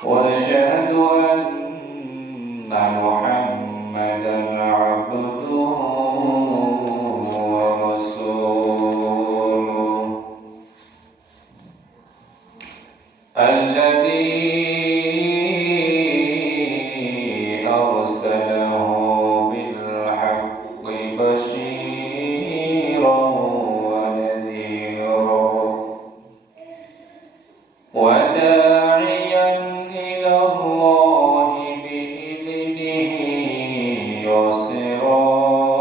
ونشهد أن محمدا عبده ورسوله الذي أرسله بالحق بشيرا ونذيرا وداعيا إلى الله بإذنه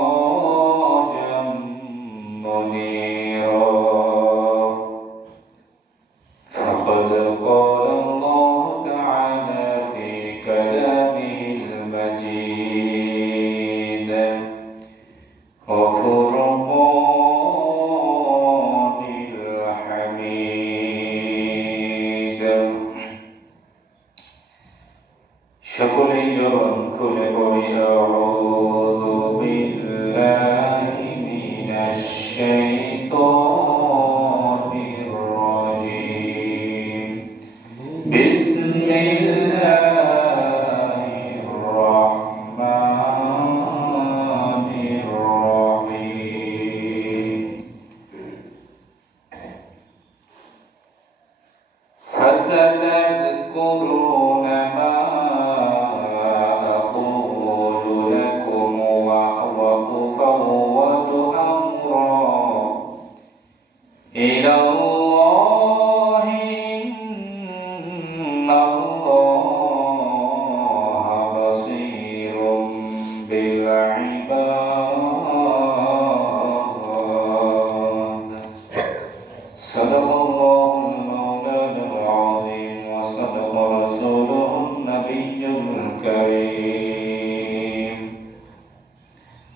وسراجا منيرا فقد قال الله تعالى في كلامه المجيد وفرقان الحميد সকলেই জবান খুলে পড়ি আউযু বিল্লাহি মিনাশ শাইতানির রাজীম বিসমিল্লাহির রাহমানির রাহিম فستذكرون ما أقول لكم وأفوض أمرا إلى الله إن الله بصير بالعباد صدق الله المولانا العظيم وصدق رسوله النبي الكريم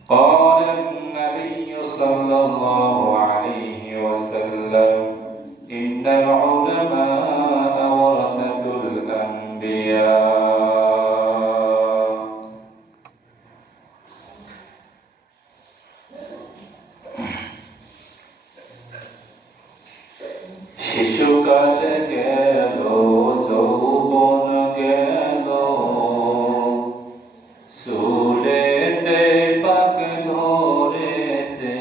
قال النبي صلى الله عليه وسلم إن العلماء ورثة الأنبياء শিশুকাল গেল যৌবন গেল চুলেতে পাক ধরেছে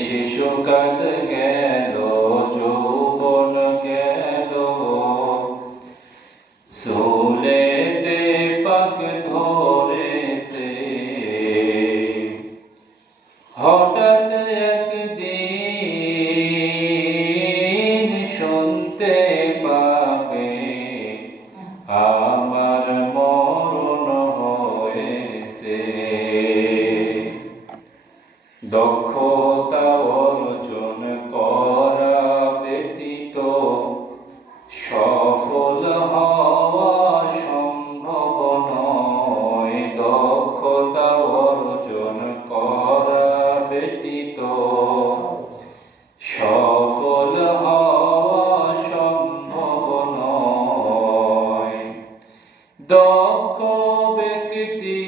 শিশুকাল গেল যৌবন গেল চুলেতে পাক ধরেছে হঠাৎ একদিন শুনতে পাবে আমার মরণ হয়েছে দক্ষতা অর্জন করা ব্যতীত সফল হওয়া সম্ভব নয় দক্ষতা অর্জন করা ব্যতীত সফল হওয়া সম্ভব নয় দক্ষ ব্যক্তি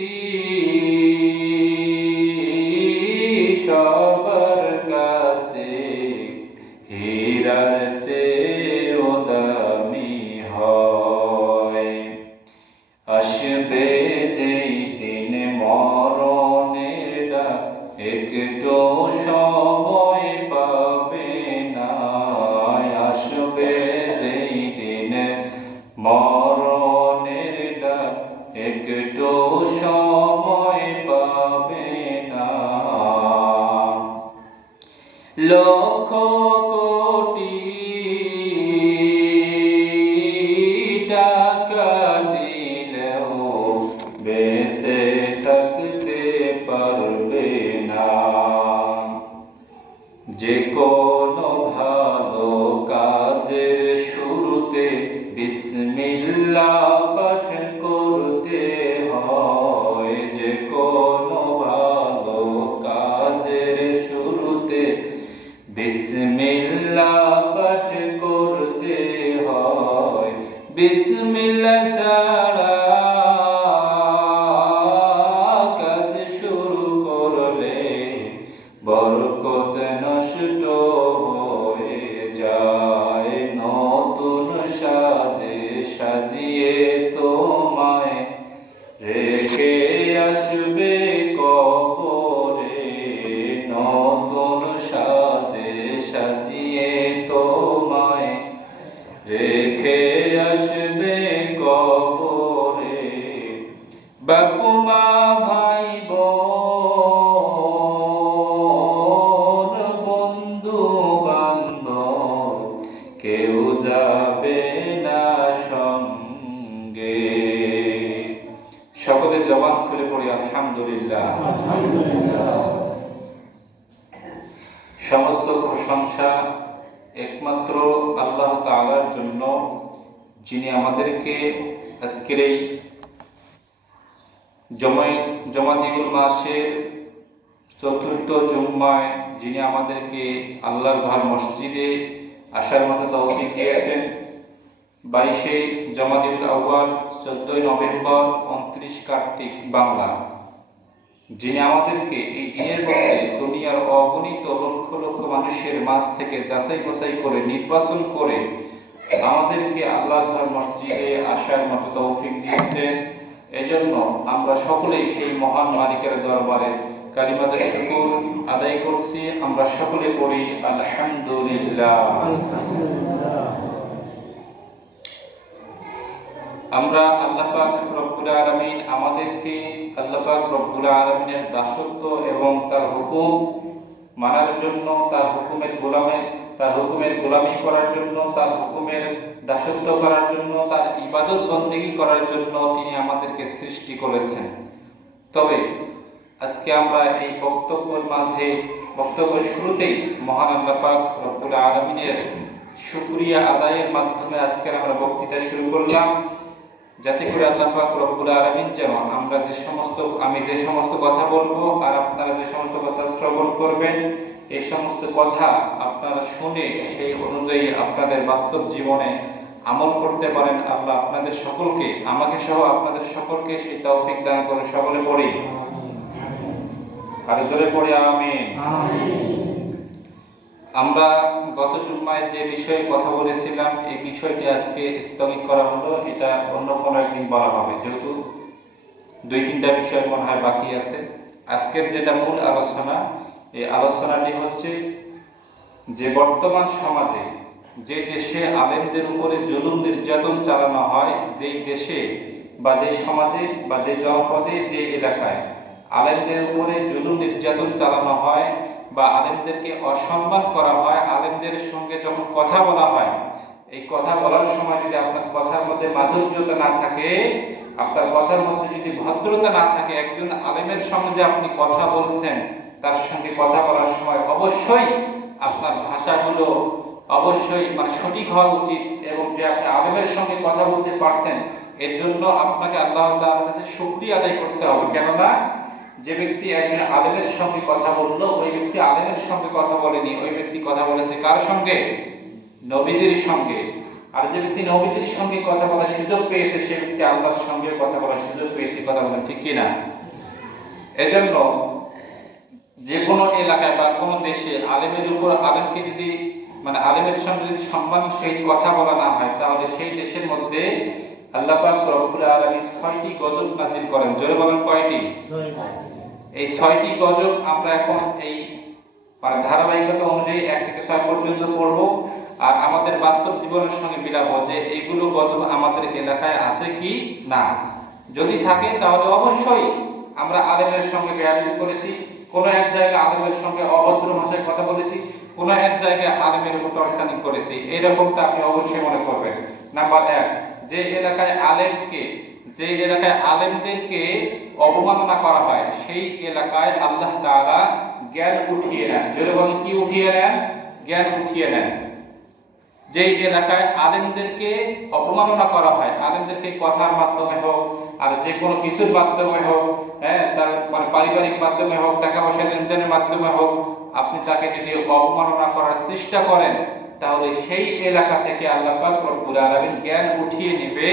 সবার কাছে হীরার চেয়েও দামি হয় আসবে যেই দিন মরণের ডাক একটু সময় পাবে না আসবে যেই দিন মরণের ডাক একটু সময় পাবে না লক্ষ কোটি টাকা দিলেও বেঁচে থাকতে পারবে না যে কোনো ভালো কাজের শুরুতে বিসমিল্লাহ পাঠ করতে হয় যে কোনো ভালো কাজের শুরুতে বিসমিল্লাহ পাঠ করতে হয় বিসমিল্লাহ ছাড়া কাজ শুরু করলে বরকত নষ্ট হয়ে যায় নতুন সাজে সাজিয়ে তোমায় রেখে আসবে কবরে, নতুন সাজে সাজিয়ে তোমায় রেখে আসবে কবরে। বাপু মা ভাই বোন বন্ধু বান্ধব কেউ যাবে না সঙ্গে। সকলে জবান খুলে পড়ি আলহামদুলিল্লাহ। সমস্ত প্রশংসা একমাত্র আল্লাহ তাআলার জন্য, যিনি আমাদেরকে আজকের এই জমাদিউল মাসের চতুর্থ জুম্মায় যিনি আমাদেরকে আল্লাহর ঘর মসজিদে আসার মতো তৌফিক দিয়েছেন। 22শে জমাদিউল আউয়াল, 14ই নভেম্বর, 29 কার্তিক বাংলা, যিনি আমাদেরকে এই দিনের মধ্যে দুনিয়ার অগণিত লক্ষ লক্ষ মানুষের মাঝ থেকে যাচাই বাছাই করে নির্বাচন করে আমাদেরকে আল্লাহর ঘর মসজিদে আসার মতো তৌফিক দিয়েছেন। এজন্য আমরা সকলেই সেই মহান মালিকের দরবারে কালিমাতুশ শুকর আদায় করছি। আমরা সকলে পড়ি আলহামদুলিল্লাহ। আমরা আল্লাহ পাক রব্বুল আলামিন আমাদেরকে আল্লাহ পাক রব্বুল আলামিনের দাসত্ব এবং তার হুকুম মানার জন্য, তার হুকুমের গোলামি করার জন্য, তার হুকুমের দাসত্ব করার জন্য, তার ইবাদত বন্দেগী করার জন্য তিনি আমাদেরকে সৃষ্টি করেছেন। তবে আজকে আমরা এই বক্তব্য শুরুতেই মহান আল্লাহ পাক রব্বুল আলামিনের শুকরিয়া আদায়ের মাধ্যমে আজকে আমরা বক্তৃতা শুরু করলাম, যাতে করে আল্লাহ পাক রব্বুল আলামিন যেন আমি যে সমস্ত কথা বলবো আর আপনারা যে সমস্ত কথা শ্রবণ করবেন, এই সমস্ত কথা আপনারা শুনে সেই অনুযায়ী আপনাদের বাস্তব জীবনে আমল করতে পারেন। আল্লাহ আপনাদের সকলকে, আমাকে সহ আপনাদের সকলকে সেই তৌফিক দান করে। সকলে পড়ি আর জোরে পড়ি আমিন। আমরা গত জুম্মায় যে বিষয়ে কথা বলেছিলাম, এই বিষয়টি আজকে স্থগিত করা হলো। এটা অন্য কোনো একদিন বলা হবে, যেহেতু 2-3টা বিষয় মনে হয় বাকি আছে। আজকের যেটা মূল আলোচনা, এই আলোচনাটি হচ্ছে যে বর্তমান সমাজে যে দেশে আলেমদের উপরে জুলুম নির্যাতন চালানো হয়, যেই দেশে বা যে সমাজে বা যে জনপদে যে এলাকায় আলেমদের উপরে জুলুম নির্যাতন চালানো হয় বা আলেমদেরকে অসম্মান করা হয়, আলেমদের সঙ্গে যখন কথা বলা হয়, এই কথা বলার সময় যদি আপনার কথার মধ্যে মাধুর্যতা না থাকে, আপনার কথার মধ্যে যদি ভদ্রতা না থাকে, একজন আলেমের সঙ্গে যে আপনি কথা বলছেন, তার সঙ্গে কথা বলার সময় অবশ্যই আপনার ভাষাগুলো অবশ্যই সঠিক হওয়া উচিত, এবং যে আপনি আলেমের সঙ্গে কথা বলতে পারছেন, এর জন্য আপনাকে আল্লাহ তাআলার কাছে শুকরিয়া আদায় করতে হবে। কেননা যে ব্যক্তি একজন আলেমের সঙ্গে কথা বললো, ওই ব্যক্তি আলেমের সঙ্গে কথা বলেনি, ওই ব্যক্তি কথা বলেছে কার সঙ্গে? নবীজির সঙ্গে। আর যে ব্যক্তি নবীজির সঙ্গে কথা বলার সুযোগ পেয়েছে, সে ব্যক্তি আল্লাহর সঙ্গে কথা বলার সুযোগ পেয়েছে। কথা বলেন ঠিক কিনা? এজন্য যে কোনো এলাকায় বা কোনো দেশে আলেমের উপর আলেমকে যদি আলেমের সঙ্গে যদি সম্মান সহিত কথা বলা না হয়, তাহলে সেই দেশের মধ্যে আল্লাহ পাক রব্বুল আলামিন 6টি গজব নাযিল করেন। জোরে বলেন কয়টি? 6টি। এই 6টি গজব আমরা এখন এই ধারাবাহিকতা অনুযায়ী 1 থেকে 6 পর্যন্ত পড়ব, আর আমাদের বাস্তব জীবনের সঙ্গে মিলাবো যে এইগুলো গজব আমাদের এলাকায় আছে কি না। যদি থাকে তাহলে অবশ্যই আমরা আলেমের সঙ্গে বেয়াদবি করেছি, কোনো এক জায়গায় আলেমের সঙ্গে অভদ্র ভাষায় কথা বলেছি, কোনো এক জায়গায় আলেমের উপর টর্চারিং করেছি, এরকমটা আপনি অবশ্যই মনে করবেন। নাম্বার 1, যে এলাকায় আলেমদেরকে অবমাননা করা হয়, সেই এলাকায় আল্লাহ তাআলা জ্ঞান উঠিয়ে নেন। জোরে বলেন কি উঠিয়ে নেন? জ্ঞান উঠিয়ে নেন। যেই এলাকায় আলেমদেরকে অপমাননা করা হয়, আলেমদেরকে কথার মাধ্যমে হোক আর যে কোনো কিছুর মাধ্যমে হোক, তার পারিবারিক মাধ্যমে হোক, টাকা পয়সা লেনদেনের মাধ্যমে হোক, আপনি তাকে যদি অবমাননা করার চেষ্টা করেন, তাহলে সেই এলাকা থেকে আল্লাহ পাক রব্বুল আলামিন জ্ঞান উঠিয়ে নেবে।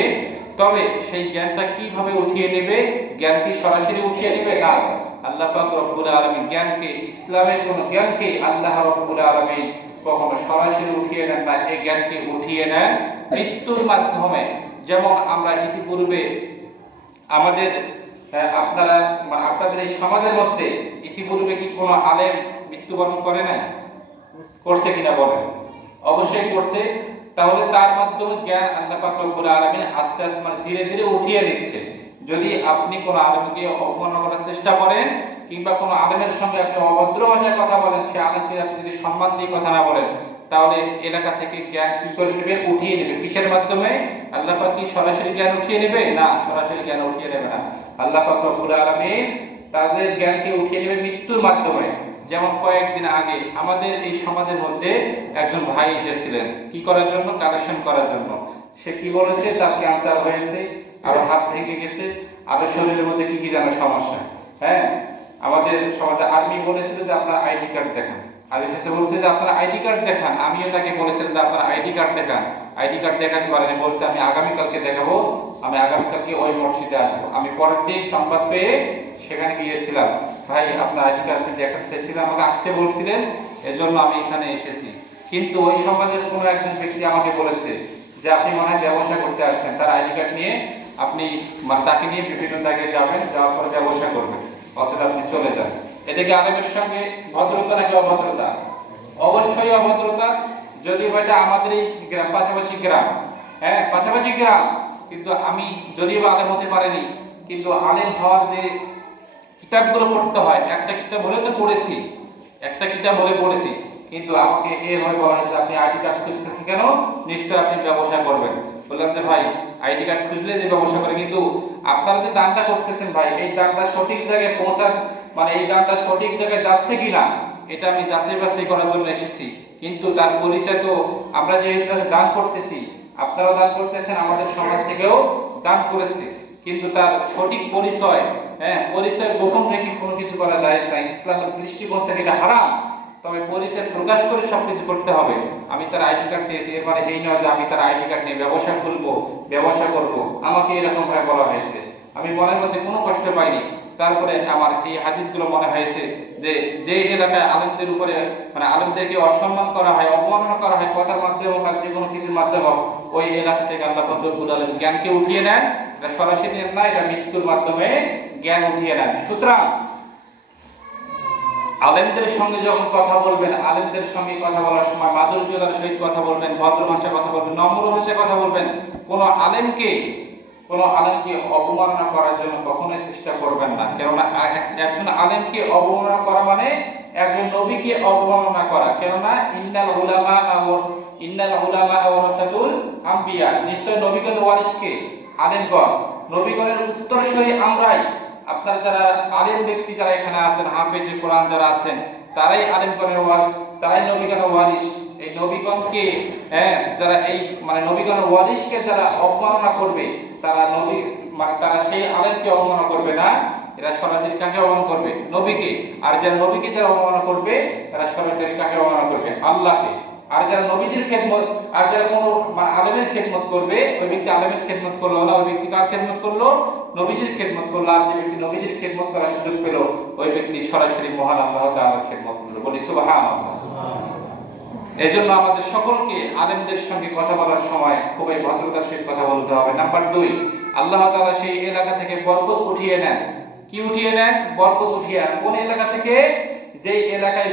তবে সেই জ্ঞানটা কিভাবে উঠিয়ে নেবে? জ্ঞান কি সরাসরি উঠিয়ে নেবে? না, আল্লাহ পাক রব্বুল আলামিন জ্ঞানকে, ইসলামের কোন জ্ঞানকে আল্লাহ রব্বুল আলামিন কখনো সরাসরি উঠিয়ে নেন না। এই জ্ঞানকে উঠিয়ে নেন মৃত্যুর মাধ্যমে। যেমন আমরা ইতিপূর্বে আমাদের আপনারা আপনাদের এই সমাজের মধ্যে ইতিপূর্বে কি কোনো আলেম মৃত্যুবরণ করে নাই? করছে কিনা বলেন? অবশ্যই করছে। তাহলে তার মাধ্যমে জ্ঞান আল্লাহ পাক রব্বুল আলামিন আস্তে আস্তে ধীরে ধীরে উঠিয়ে নিচ্ছে। যদি আপনি কোনো আলেমকে অপমান করার চেষ্টা করেন কিংবা কোনো আলেমের সঙ্গে আপনি অভদ্র ভাষায় কথা বলেন, সে আলেমকে আপনি যদি সম্মান দিয়ে কথা না বলেন, তাহলে এলাকা থেকে জ্ঞান কি করে নেবে? উঠিয়ে নেবে। কিসের মাধ্যমে? আল্লাহ পাক কি সরাসরি জ্ঞান উঠিয়ে নেবে? না, সরাসরি জ্ঞান উঠিয়ে নেবে না। আল্লাহ পাক রব্বুল আলামিন তাদের জ্ঞানকে উঠিয়ে নেবে মৃত্যুর মাধ্যমে। যেমন কয়েকদিন আগে আমাদের এই সমাজের মধ্যে একজন ভাই এসেছিলেন কি করার জন্য? কালেকশন করার জন্য। সে কি বলেছে? তার ক্যান্সার হয়েছে, আরো হাত ভেঙে গেছে, আরো শরীরের মধ্যে কি কি যেন সমস্যা। হ্যাঁ, আমাদের সমাজে আর্মি বলেছিল যে আপনার আইডি কার্ড দেখান, আর এসেছে বলছে যে আপনার আইডি কার্ড দেখান। আমিও তাকে বলেছিলাম যে আপনার আইডি কার্ড দেখান। আইডি কার্ড দেখাতে পারেনি, বলছে আমি আগামীকালকে দেখাবো, আমি আগামীকালকে ওই মসজিদে আসবো। আমি পরের দিন সংবাদ পেয়ে সেখানে গিয়েছিলাম। ভাই আপনার আইডি কার্ড দেখাতে চেয়েছিলাম, আমাকে আসতে বলছিলেন, এজন্য আমি এখানে এসেছি। কিন্তু ওই সমাজের কোনো একজন ব্যক্তি আমাকে বলেছে যে আপনি মনে হয় ব্যবসা করতে আসছেন, তার আইডি কার্ড নিয়ে আপনি তাকে নিয়ে বিভিন্ন জায়গায় যাবেন, যাওয়ার পরে ব্যবসা করবেন, অথবা আপনি চলে যান। এটা কি আলেমের সঙ্গে ভদ্রতা নাকি অভদ্রতা? অবশ্যই অভদ্রতা। যদিও এটা আমাদের এই গ্রাম, পাশাপাশি গ্রাম, হ্যাঁ পাশাপাশি গ্রাম, কিন্তু আমি যদিও আলেম হতে পারিনি, কিন্তু আলেম হওয়ার যে কিতাবগুলো পড়তে হয়, একটা কিতাব হলে তো পড়েছি, একটা কিতাব হলে পড়েছি, কিন্তু আমাকে এভাবে বলা হয়েছে আপনি আইডি কার্ড খুঁজতেছেন কেন? নিশ্চয় আপনি ব্যবসা করবেন। বললাম যে ভাই আইডি কার্ড খুঁজলে যে ব্যবসা করে, কিন্তু আপনারা যে দানটা করতেছেন ভাই, এই দানটা সঠিক জায়গায় পৌঁছান, এই দানটা সঠিক জায়গায় যাচ্ছে কিনা এটা আমি যাচাই বাছাই করার জন্য এসেছি। কিন্তু তার পরিচয় তো আমরা যেহেতু দান করতেছি, আপনারাও দান করতেছেন, আমাদের সমাজ থেকেও দান করেছে, কিন্তু তার সঠিক পরিচয়, পরিচয় গোপন রেখে কোনো কিছু করা যায় না। ইসলামের দৃষ্টিকোণ থেকে এটা হারাম। তবে পরিচয় প্রকাশ করে সবকিছু করতে হবে। আমি তার আইডি কার্ড চেয়েছি, এবারে এই নয় যে আমি তার আইডি কার্ড নিয়ে ব্যবসা খুলবো, ব্যবসা করব। আমাকে এরকম ভাবে বলা হয়েছে, আমি মনের মধ্যে কোনো কষ্ট পাইনি। তারপরে আমার এই হাদিসগুলো মনে হয়েছে যে যে এলাকায় আলেমদের উপরে আলেমদেরকে অসম্মান করা হয়, অবমাননা করা হয়, কথার মাধ্যমে হোক আর যে কোনো কিছুর মাধ্যমে হোক, ওই এলাকা থেকে আল্লাহ রব্বুল আলামিন জ্ঞানকে উঠিয়ে নেন। এটা সরাসরি না, এটা মৃত্যুর মাধ্যমে জ্ঞান উঠিয়ে নেন। সুতরাং আলেমদের সঙ্গে যখন কথা বলবেন, আলেমদের সঙ্গে কথা বলার সময় মাধুর্যতার সহিত কথা বলবেন, ভদ্র ভাষায় কথা বলবেন, নম্র ভাষায় কথা বলবেন। কোনো আলেমকে অবমাননা করার জন্য কখনোই চেষ্টা করবেন না। কেননা একজন আলেমকে অবমাননা করা মানে একজন নবীকে অবমাননা করা। কেননা ইন্নাল উলামা ওয়ারাসাতুল আম্বিয়া, নিশ্চয় নবীগণের ওয়ারিসকে আলেমগণ, নবীগণের উত্তরসূরি আমরাই। আপনারা যারা আলেম ব্যক্তি যারা এখানে আছেন, হাফেজ কোরআন যারা আছেন, তারাই আলেমগণের তারাই নবীগণের ওয়ারিস। এই নবীগণকে যারা এই নবীগণের ওয়ারিসকে যারা অবমাননা করবে, তারা নবী তারা সেই আলেমকে অবমাননা করবে না, এরা সরাসরি কাকে অবমাননা করবে? নবীকে। আর যারা নবীকে যারা অবমাননা করবে, তারা সরাসরি কাকে অবমাননা করবে? আল্লাহকে। আর যারা নবীজির খেদমত, আর যারা কোনো আলেমের খেদমত করবে, ওই ব্যক্তি আলেমের খেদমত করলো না, ওই ব্যক্তি কার খেদমত করলো? নবীজির খেদমত করলো। আর যে ব্যক্তি নবীজির খেদমত করার সুযোগ পেল, ওই ব্যক্তি সরাসরি মহান আল্লাহ তাআলার খেদমত করলো। বলি সুবহানাল্লাহ। এজন্য আমাদের সকলকে আলেমদের সঙ্গে কথা বলার সময় খুবই ভদ্রতার সহিত কথা বলতে হবে। নাম্বার 2, আল্লাহ তাআলা সেই এলাকা থেকে বরকত উঠিয়ে নেন। কি উঠিয়ে নেন? বরকত উঠিয়ে নেন। কোন এলাকা থেকে? যেই এলাকায়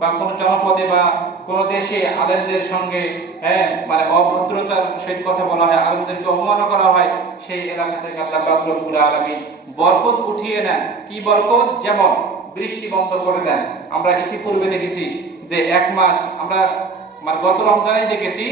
বা কোনো জনপদে বা কোনো দেশে আলেমদের সঙ্গে অভদ্রতার সহিত কথা বলা হয়, আলেমদেরকে অবমাননা করা হয়, সেই এলাকা থেকে আল্লাহ পাক রব্বুল আলামিন বরকত উঠিয়ে নেন। কি বরকত? যেমন বৃষ্টি বন্ধ করে দেন। আমরা ইতিপূর্বে দেখেছি যে 1 মাস, আমরা গত রমজানেই দেখেছি,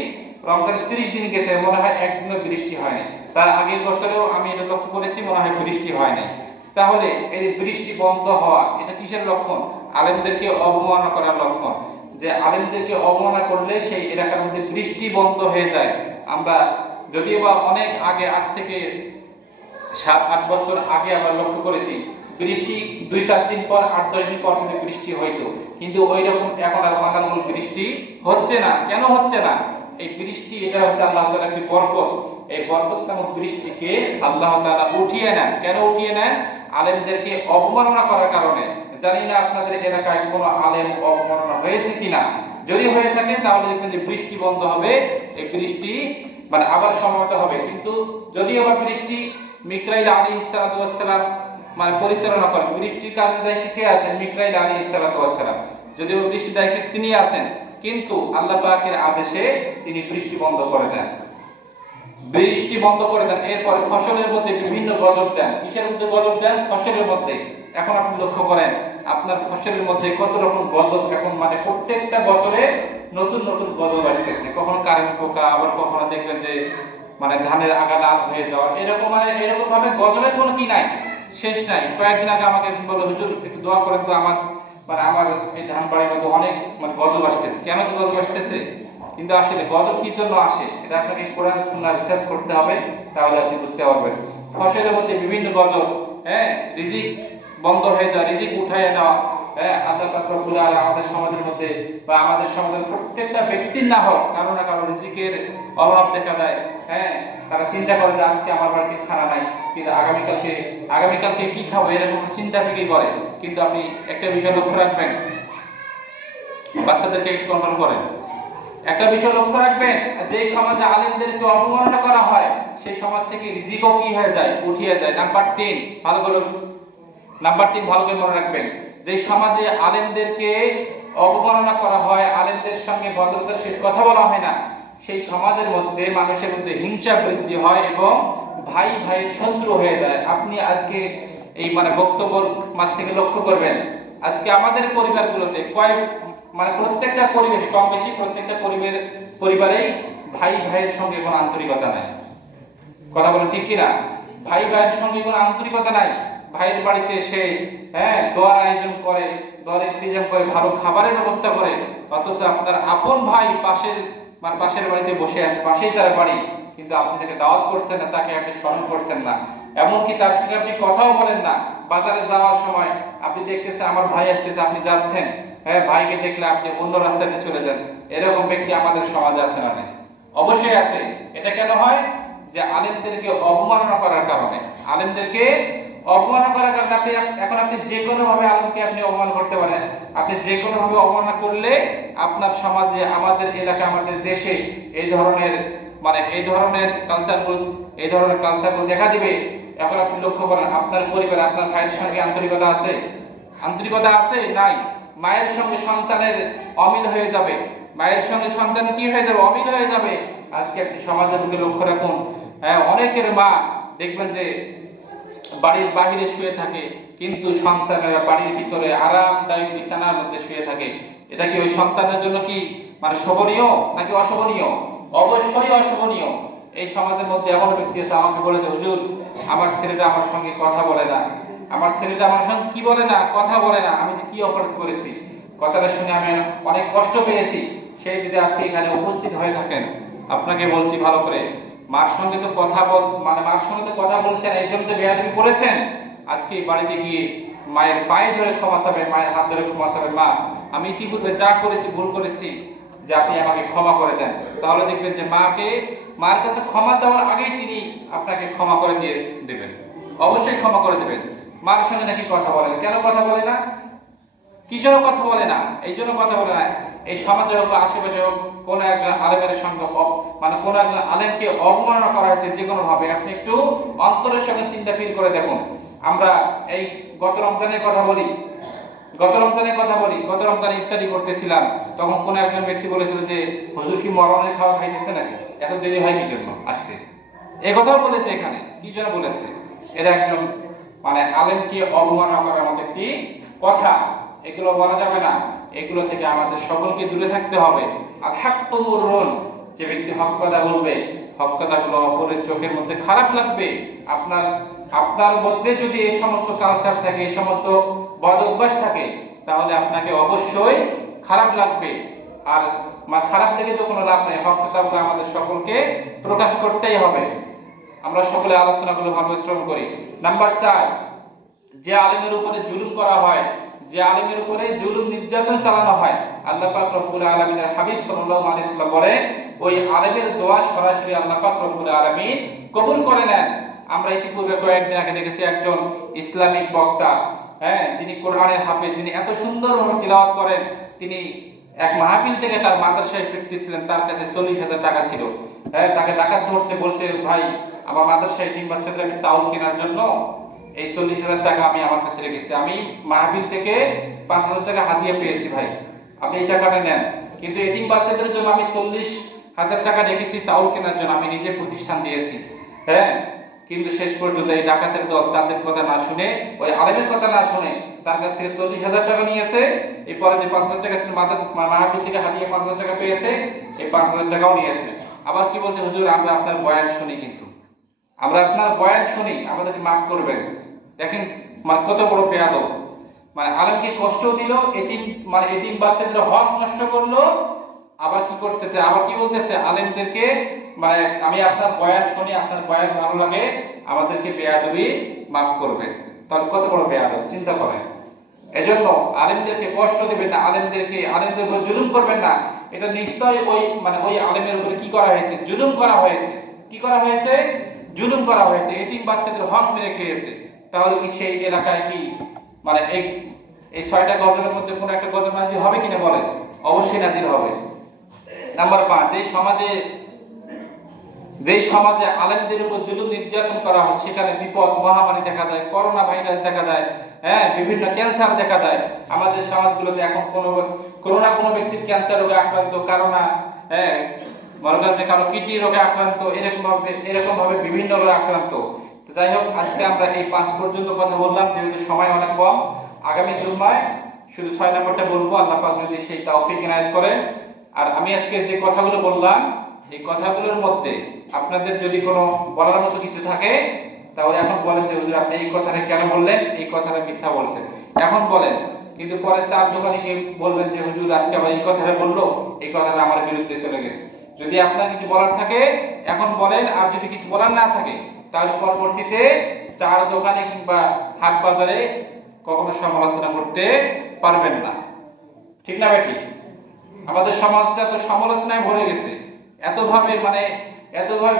রমজানের 30 দিন গেছে, মনে হয় একদিনও বৃষ্টি হয়নি। তার আগের বছরেও আমি এটা লক্ষ্য করেছি, মনে হয় বৃষ্টি হয় নাই। তাহলে এই বৃষ্টি বন্ধ হওয়া, এটা কিসের লক্ষণ? আলেমদেরকে অবমাননা করার লক্ষণ। যে আলেমদেরকে অবমাননা করলে সেই এলাকার মধ্যে বৃষ্টি বন্ধ হয়ে যায়। আমরা যদিও বা অনেক আগে, আজ থেকে 7-8 বছর আগে আমরা লক্ষ্য করেছি, বৃষ্টি 2-4 দিন পর, 8-10 দিন পর কিন্তু বৃষ্টি হইতো, কিন্তু ওই রকম এখন আর মানানমূল বৃষ্টি হচ্ছে না। কেন হচ্ছে না? এই বৃষ্টি, এটা হচ্ছে আল্লাহ তাআলার একটি বরকত। এই বরকত নামক বৃষ্টিকে আল্লাহ তাআলা উঠিয়ে নেন। কেন উঠিয়ে নেন? আলেমদেরকে অবমাননা করার কারণে। জানি না আপনাদের এলাকায় কোনো আলেম অবমাননা হয়েছে কিনা। যদি হয়ে থাকে তাহলে দেখবেন যে বৃষ্টি বন্ধ হবে, এই বৃষ্টি মানে আবার সময়টা হবে। কিন্তু যদিও বা বৃষ্টি মিকরাইল আলাইহিস সালাতু ওয়াস সালাম মানে পরিচালনা করেন, বৃষ্টির কাজে দায়িত্বে কে আছেন? মিকরাইল আলাইহিস সালাতু ওয়াস সালাম। যদিও বৃষ্টির দায়িত্বে তিনি আছেন, কিন্তু আল্লাহ পাকের আদেশে তিনি বৃষ্টি বন্ধ করে দেন, বৃষ্টি বন্ধ করে দেন। এরপরে ফসলের মধ্যে বিভিন্ন গজব দেন। কিসের মধ্যে গজব দেন? ফসলের মধ্যে। এখন আপনি লক্ষ্য করেন আপনার ফসলের মধ্যে কত রকম গজব, এখন মানে প্রত্যেকটা বছরে নতুন নতুন গজব আসতেছে। কখনো কারেন্ট পোকা, আবার কখনো দেখবেন যে মানে ধানের আগা লাল হয়ে যাওয়া, এরকম মানে এরকম ভাবে গজবের কোনো কি নাই, শেষ নাই। কয়েকদিন আগে আমাকে বললো, হুজুর একটু দোয়া করেন তো, আমার এই ধান বাড়ির মধ্যে অনেক মানে গজব আসতেছে। কেন যে গজব আসতেছে? কিন্তু আসলে গজব কি জন্য আসে এটা আপনাকে কোরআন সুন্নাহ রিসার্চ করতে হবে, তাহলে আপনি বুঝতে পারবেন। ফসলের মধ্যে বিভিন্ন গজব, হ্যাঁ, রিজিক বন্ধ হয়ে যায়, রিজিক উঠায় নেওয়া, হ্যাঁ, আল্লাহ পাক রব্বুল আলামিন আমাদের সমাজের মধ্যে বা আমাদের সমাজের প্রত্যেকটা ব্যক্তির না হোক, কারো না কারো রিজিকের অভাব দেখা দেয়। হ্যাঁ, তারা চিন্তা করে যে আজকে আমার বাড়িতে খানা নাই, কিন্তু আগামীকালকে কি খাবো, এরকম চিন্তা ফিকির করে। কিন্তু আপনি একটা বিষয় লক্ষ্য রাখবেন, বাচ্চাদেরকে একটু কন্ট্রোল করেন। একটা বিষয় লক্ষ্য রাখবেন, যে সমাজে আলেমদেরকে অবমাননা করা হয় সেই সমাজ থেকে রিজিকও কি হয়ে যায়? উঠিয়ে যায়। নাম্বার 3 ভালো করে মনে রাখবেন, যে সমাজে আলেমদেরকে অবমাননা করা হয়, আলেমদের সঙ্গে ভদ্রতার সাথে কথা বলা হয় না, সেই সমাজের মধ্যে মানুষের মধ্যে হিংসা বৃদ্ধি হয় এবং ভাই ভাইয়ের শত্রু হয়ে যায়। আপনি আজকে এই মানে বক্তব্যের মাঝ থেকে লক্ষ্য করবেন, আজকে আমাদের পরিবারগুলোতে মানে প্রত্যেকটা পরিবেশ কম বেশি প্রত্যেকটা পরিবারেই ভাই ভাইয়ের সঙ্গে কোনো আন্তরিকতা নাই। কথা বলেন ঠিক কিনা? ভাই ভাইয়ের সঙ্গে কোনো আন্তরিকতা নাই। ভাইয়ের বাড়িতে এসে, হ্যাঁ, দোয়ার আয়োজন করে, দোয়ার ইন্তজাম করে, ভালো খাবারের ব্যবস্থা করে, অথচ আপনার আপন ভাই পাশের বাড়িতে বসে আছে, পাশেই তার বাড়ি, কিন্তু আপনি তাকে দাওয়াত করছেন না, তাকে আপনি স্মরণ করছেন না, এমনকি তার সঙ্গে আপনি কথাও বলেন না। বাজারে যাওয়ার সময় আপনি দেখতেছেন আমার ভাই আসতেছে, আপনি যাচ্ছেন, হ্যাঁ, ভাইকে দেখলে আপনি অন্য রাস্তাতে চলে যান। এরকম ব্যক্তি আমাদের সমাজে আছে না? অবশ্যই আছে। এটা কেন হয়? যে আলেমদেরকে অবমাননা করার কারণে। আপনি এখন আপনি যে কোনো ভাবে আলেমকে আপনি অপমান করতে পারেন। আপনি যে কোনো ভাবে অবমাননা করলে আপনার সমাজে, আমাদের এলাকা, আমাদের দেশে এই ধরনের কালচারগুলো দেখা দিবে। এখন আপনি লক্ষ্য করেন আপনার পরিবারে আপনার ভাইয়ের সঙ্গে আন্তরিকতা আছে? নাই। মায়ের সঙ্গে সন্তানের অমিল হয়ে যাবে, মায়ের সঙ্গে সন্তান কি হয়ে যাবে? অমিল হয়ে যাবে। আজকে আপনি সমাজের বুকে লক্ষ্য রাখুন, হ্যাঁ, অনেকের মা দেখবেন যে বাড়ির বাহিরে শুয়ে থাকে, কিন্তু সন্তানেরা বাড়ির ভিতরে আরামদায়ক বিছানার মধ্যে শুয়ে থাকে। এটা কি ওই সন্তানের জন্য কি মানে শোভনীয় নাকি অশোভনীয়? অবশ্যই অশোভনীয়। এই সমাজের মধ্যে এমন ব্যক্তি আছে, আমাকে বলেছে, হুজুর আমার ছেলেটা আমার সঙ্গে কথা বলে না, কি বলে না, কথা বলে না, আমি যে কি অপরাধ করেছি। কথাটা শুনে আমি অনেক কষ্ট পেয়েছি। সে যদি আজকে এখানে উপস্থিত হয়ে থাকেন, আপনাকে বলছি ভালো করে, মার সঙ্গে তো কথা বলছেন, এই জন্য তো বেয়াদবি করেছেন। আজকে বাড়িতে গিয়ে মায়ের পায়ে ধরে ক্ষমা চাবেন, মায়ের হাত ধরে ক্ষমা চাবেন, মা আমি ইতিপূর্বে যা করেছি, ভুল করেছি, যে আপনি আমাকে ক্ষমা করে দেন। তাহলে দেখবেন যে মার কাছে ক্ষমা চাওয়ার আগেই তিনি আপনাকে ক্ষমা করে দিয়ে দেবেন, অবশ্যই ক্ষমা করে দেবেন। মার সঙ্গে নাকি কথা বলে না, কেন কথা বলে না? কি জন্য কথা বলে না? এই জন্য কথা বলে না, এই সমাজে হোক বা আশেপাশে হোক, কোনো একজন আলেমের সঙ্গে কোনো একজন আলেমকে অবমাননা করা হয়েছে যে কোনো ভাবে, আপনি একটু অন্তরের সঙ্গে চিন্তা ফিল করে দেখুন। আমরা এই গত রমজানের কথা বলি, গত রমজানে ইফতারি করতেছিলাম, তখন কোন একজন ব্যক্তি বলেছিল যে হুজুর কি মরণের খাওয়া খাইতেছে নাকি, এত দেরি হয় কি জন্য আসতে? এই কথাও বলেছে। এখানে কি জন্য বলেছে? এরা একজন মানে আলেমকে অবমাননা করার মতো একটি কথা। এগুলো বলা যাবে না, এগুলো থেকে আমাদের সকলকে দূরে থাকতে হবে। আর হাক্কু মুররুন, যে ব্যক্তি হক কথা বলবে, হক কথাগুলো অপরের চোখের মধ্যে খারাপ লাগবে। আপনার মধ্যে যদি এই সমস্ত কালচার থাকে, এই সমস্ত বদ অভ্যাস থাকে, তাহলে আপনাকে অবশ্যই খারাপ লাগবে। আর খারাপ লেগে তো কোনো লাভ নেই। হক কথাগুলো আমাদের সকলকে প্রকাশ করতেই হবে। আমরা সকলে আলোচনাগুলো ভালো শ্রবণ করি। নাম্বার 4, যে আলেমের উপরে জুলুম করা হয়, যে আলেমের উপরে জুলুম নির্যাতন চালানো হয়, আল্লাহ পাক রব্বুল আলামিনের হাবিব সাল্লাল্লাহু আলাইহি ওয়াসাল্লাম বলে, ওই আলেমের দোয়া সরাসরি আল্লাহ পাক রব্বুল আলামিন কবুল করে নেন। আমরা ইতিপূর্বে কয়েকদিন আগে দেখেছি একজন ইসলামিক বক্তা, হ্যাঁ, যিনি কোরআনের হাফেজ, যিনি এত সুন্দরভাবে তিলাওয়াত করেন, তিনি এক মাহফিল থেকে তার মাদ্রাসায় ফিরতেছিলেন, তার কাছে 40,000 টাকা ছিল। হ্যাঁ, তাকে ডাকাত ধরছে, বলছে ভাই আমার মাদ্রাসায় এতিম বাচ্চাদের আমি চাউল কেনার জন্য এই 40,000 টাকা আমি আমার কাছে রেখেছি, আমি মাহফিল থেকে 5,000 টাকা হাদিয়া পেয়েছি ভাই, আপনি এই টাকাটা নেন। কিন্তু এতিম বাচ্চাদের জন্য আমি 40,000 টাকা রেখেছি চাউল কেনার জন্য, আমি নিজে প্রতিষ্ঠান দিয়েছি। হ্যাঁ, কিন্তু শেষ পর্যন্ত এই ডাকাতের দল তাদের কথা না শুনে, ওই আলেমের কথা না শুনে তার কাছ থেকে 40,000 টাকা নিয়েছে। এরপরে যে 5,000 টাকা ছিল মাহফিল থেকে হাতিয়ে 5,000 টাকা পেয়েছে, এই 5,000 টাকাও নিয়েছে। আবার কি বলছে, হুজুর আমরা আপনার বয়ান শুনি, কিন্তু আমরা আপনার বয়ান শুনি, আমাদেরকে মাফ করবেন। দেখেন মানে কত বড় বেয়াদব, মানে আলেমকে কষ্ট দিল, এতিম বাচ্চাদের হক নষ্ট করলো। আবার কি করতেছে, আবার কি বলতেছে আলেমদেরকে, মানে আমি আপনার বয়ান শুনি, আপনার বয়ান ভালো লাগে, আমাদেরকে বেয়াদবি মাফ করবে। তাহলে কত বড় বেয়াদব, চিন্তা করেন। এজন্য আলেমদেরকে কষ্ট দেবেন না, আলেমদের উপর জুলুম করবেন না। এটা নিশ্চয় ওই আলেমের উপরে কি করা হয়েছে, জুলুম করা হয়েছে। কি করা হয়েছে? জুলুম করা হয়েছে, এতিম বাচ্চাদের হক মেরে খেয়েছে। তাহলে কি সেই এলাকায় কি মানে এই 6টা গজলের মধ্যে কোন একটা গজল নাজির হবে কিনা বলেন? অবশ্যই নাজির হবে। নাম্বার 5, যেই সমাজে আলেমদের উপর জুলুম নির্যাতন করা হয়, সেখানে বিপদ মহামারী দেখা যায়, করোনা ভাইরাস দেখা যায়, হ্যাঁ, বিভিন্ন ক্যান্সার দেখা যায়। আমাদের সমাজগুলোতে এখন কোনো ব্যক্তির ক্যান্সার রোগে আক্রান্ত, হ্যাঁ, মনে করেন যে কারো কিডনি রোগে আক্রান্ত, এরকম ভাবে বিভিন্ন রোগে আক্রান্ত। তো যাই হোক, আজকে আমরা এই 5 পর্যন্ত কথা বললাম, যেহেতু সময় অনেক কম। আগামী জুম্মায় শুধু 6 নম্বরটা বলবো, আল্লাহ পাক যদি সেই তৌফিক ইনায়েত করেন। আর আমি আজকে যে কথাগুলো বললাম, এই কথাগুলোর মধ্যে আপনাদের যদি কোনো বলার মতো কিছু থাকে, তাহলে এখন বলেন যে হুজুর আপনি এই কথাটা কেন বললেন, এই কথাটা মিথ্যা বলছেন, এখন বলেন। কিন্তু পরে 4 দোকানে গিয়ে বলবেন যে হুজুর আজকে আবার এই কথাটা বললো, এই কথাটা আমার বিরুদ্ধে চলে গেছে। যদি আপনার কিছু বলার থাকে এখন বলেন, আর যদি কিছু বলার না থাকে তাহলে পরবর্তীতে 4 দোকানে কিংবা হাট বাজারে কখনো সমালোচনা করতে পারবেন না। ঠিক না ভাই? ঠিক। আমাদের সমাজটা তো সমালোচনায় ভরে গেছে, এতভাবে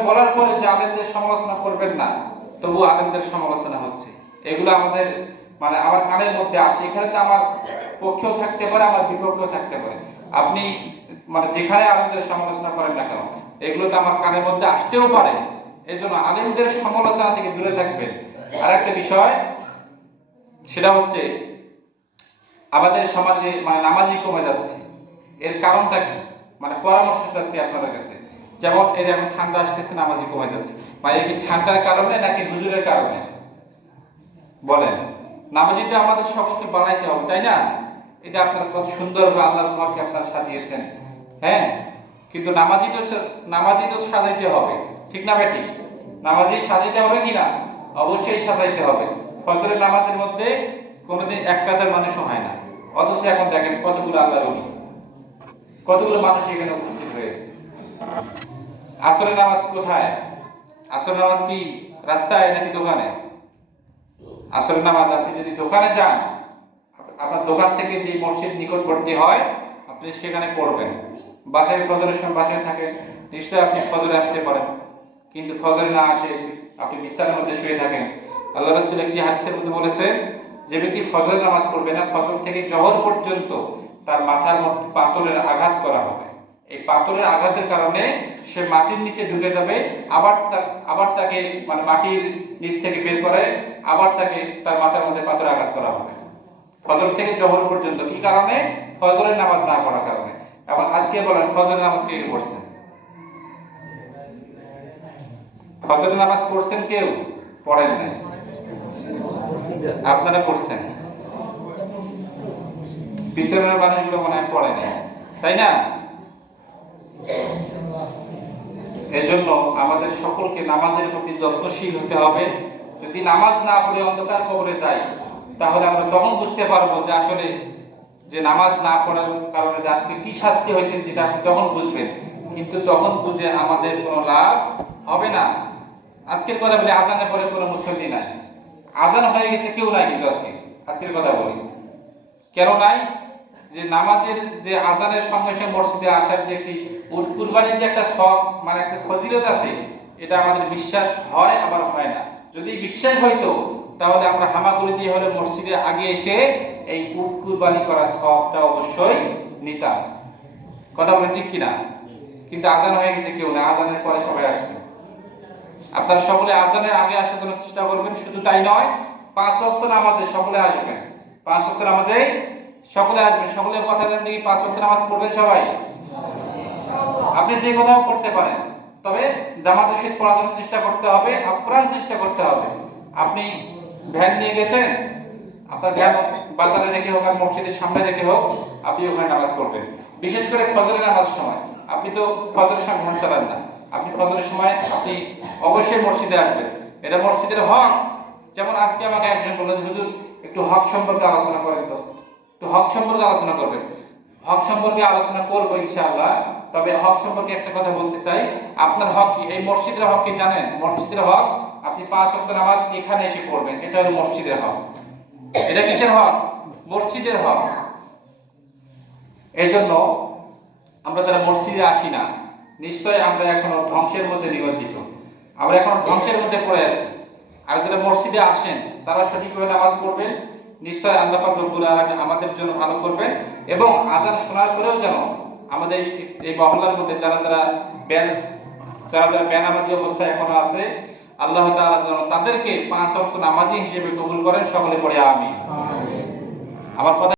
বলার পরে যে আলেমদের সমালোচনা করবেন না, তবু আলেমদের সমালোচনা হচ্ছে। এগুলো আমাদের আমার কানের মধ্যে আসে। এখানে তো আমার পক্ষেও থাকতে পারে, আমার বিপক্ষেও থাকতে পারে। আপনি যেখানে আলেমদের সমালোচনা করেন না কেন, এগুলো তো আমার কানের মধ্যে আসতেও পারে। এই জন্য আলেমদের সমালোচনা থেকে দূরে থাকবেন। আর একটা বিষয়, সেটা হচ্ছে আমাদের সমাজে নামাজি কমে যাচ্ছে। এর কারণটা কি? পরামর্শ চাচ্ছি আপনাদের কাছে। যেমন এই এখন ঠান্ডা আসতেছে, নামাজি কমে যাচ্ছে। এটা কি ঠান্ডার কারণে নাকি হুজুরের কারণে? বলেন। নামাজি তো আমাদের সকলকে বাড়াইতে হবে, তাই না? এটা আপনার কত সুন্দরভাবে আল্লাহর ঘরকে আপনারা সাজিয়েছেন, হ্যাঁ, কিন্তু নামাজি তো সাজাইতে হবে, ঠিক না বেটি? নামাজি সাজাইতে হবে কিনা? অবশ্যই সাজাইতে হবে। ফজরের নামাজের মধ্যে কোনোদিন এক কাতার মানুষও হয় না, অথচ এখন দেখেন কতগুলো আল্লাহর ওলি, কতগুলো মানুষ এখানে উপস্থিত হয়েছে। আসরের নামাজ কোথায়? আসরের নামাজ কি রাস্তায় নাকি দোকানে? আসরের নামাজ আপনি যদি দোকানে যান, আপনার দোকান থেকে যে মসজিদ নিকটবর্তী হয় আপনি সেখানে পড়বেন। বাসায় ফজরের সময় বাসায় থাকে, নিশ্চয়ই আপনি ফজরে আসতে পারেন, কিন্তু ফজরে না আসে আপনি বিছানার মধ্যে শুয়ে থাকেন। আল্লাহ রাসূল একটি হাদিসের মধ্যে বলেছেন, যে ব্যক্তি ফজরের নামাজ পড়বে না, ফজর থেকে জহর পর্যন্ত তার মাথার মধ্যে পাথরের আঘাত করা হবে। এই পাথরের আঘাতের কারণে সে মাটির নিচে ঢুকে যাবে, আবার তাকে মাটির নিচ থেকে বের করে আবার তাকে তার মাথার মধ্যে পাথরের আঘাত করা হবে। ফজর থেকে জহর পর্যন্ত। কি কারণে? ফজরের নামাজ না পড়ার কারণে। এখন আজকে বলেন ফজরের নামাজ কে পড়ছেন? ফজরের নামাজ পড়ছেন কেউ? পড়েন নাই। আপনারা পড়ছেন, পিছনের মানুষগুলো মনে হয় পড়ে নাই, তাই না? এজন্য আমাদের সকলকে নামাজের প্রতি যত্নশীল হতে হবে। যদি নামাজ না পড়ে অন্ধকার কবরে যাই, তাহলে আমরা তখন বুঝতে পারবো যে আসলে যে নামাজ না পড়ার কারণে যে আজকে কি শাস্তি হইতেছে, এটা আপনি তখন বুঝবেন। কিন্তু তখন বুঝে আমাদের কোনো লাভ হবে না। আজকের কথা বলি, আজানের পরে কোনো মুসল্লি নাই, আজান হয়ে গেছে কেউ নাই, কিন্তু আজকের কথা বলি কেন নাই? যে নামাজের যে আজানের সঙ্গে সঙ্গে মসজিদে আসার যে একটি কুরবানির যে একটা শখ একটা ফজিলত আছে, এটা আমাদের বিশ্বাস হয় আবার হয় না। যদি বিশ্বাস হইতো তাহলে আমরা হামাগুড়ি দিয়ে হলে মসজিদে আগে এসে এই উট কুরবানি করার শখটা অবশ্যই নিতাম। কথা বলেন ঠিক কিনা? কিন্তু আজান হয়ে গেছে কেউ না, আজানের পরে সবাই আসছে। আপনারা সকলে আজানের আগে আসার জন্য চেষ্টা করবেন। শুধু তাই নয়, 5 ওয়াক্ত নামাজে সকলে আসবেন। 5 ওয়াক্ত নামাজে সকলে আসবেন। সকলে কথা দেন দেখি 5 ওয়াক্ত নামাজ পড়বেন সবাই। আপনি যে কোথাও পড়তে পারেন, তবে জামাতের সাথে পড়ার জন্য চেষ্টা করতে হবে, আপ্রাণ চেষ্টা করতে হবে। আপনি ভ্যান নিয়ে গেছেন, আপনার ভ্যান বাজারে রেখে হোক আর মসজিদের সামনে রেখে হোক, আপনি ওখানে নামাজ পড়বেন। বিশেষ করে ফজরের নামাজের সময়। আপনি তো ফজরের সময় ভ্যান চালান না, আপনি ফজরের সময় আপনি অবশ্যই মসজিদে আসবেন। এটা মসজিদের হক। যেমন আজকে আমাকে একজন বলল যে হুজুর একটু হক সম্পর্কে আলোচনা করেন তো। একটু হক সম্পর্কে আলোচনা করবেন। হক সম্পর্কে আলোচনা করবো ইনশাআল্লাহ। তবে হক সম্পর্কে একটা কথা বলতে চাই, আপনার হক কি? এই মসজিদের হক কি জানেন? মসজিদের হক আপনি 5 ওয়াক্ত নামাজ এখানে এসে পড়বেন, এটা হলো মসজিদের হক। এটা কিসের হক? মসজিদের হক। এই জন্য আমরা যারা মসজিদে আসি না, নিশ্চয় আমরা এখনো ধ্বংসের মধ্যে নিমজ্জিত, আমরা এখনো ধ্বংসের মধ্যে পড়ে আছি। আর যারা মসজিদে আসেন তারা সঠিকভাবে নামাজ পড়বেন, নিশ্চয় আল্লাহ পাক রব্বুল আলামিন আমাদের জন্য ভালো করবেন। এবং আজান শোনার পরেও যেন আমাদের এই মহল্লার মধ্যে যারা বেনামাজি অবস্থায় এখনো আছে, আল্লাহ তাআলা যেন তাদেরকে 5 ওয়াক্ত নামাজি হিসেবে কবুল করেন। সকলে পড়ে আমিন। আমার কথা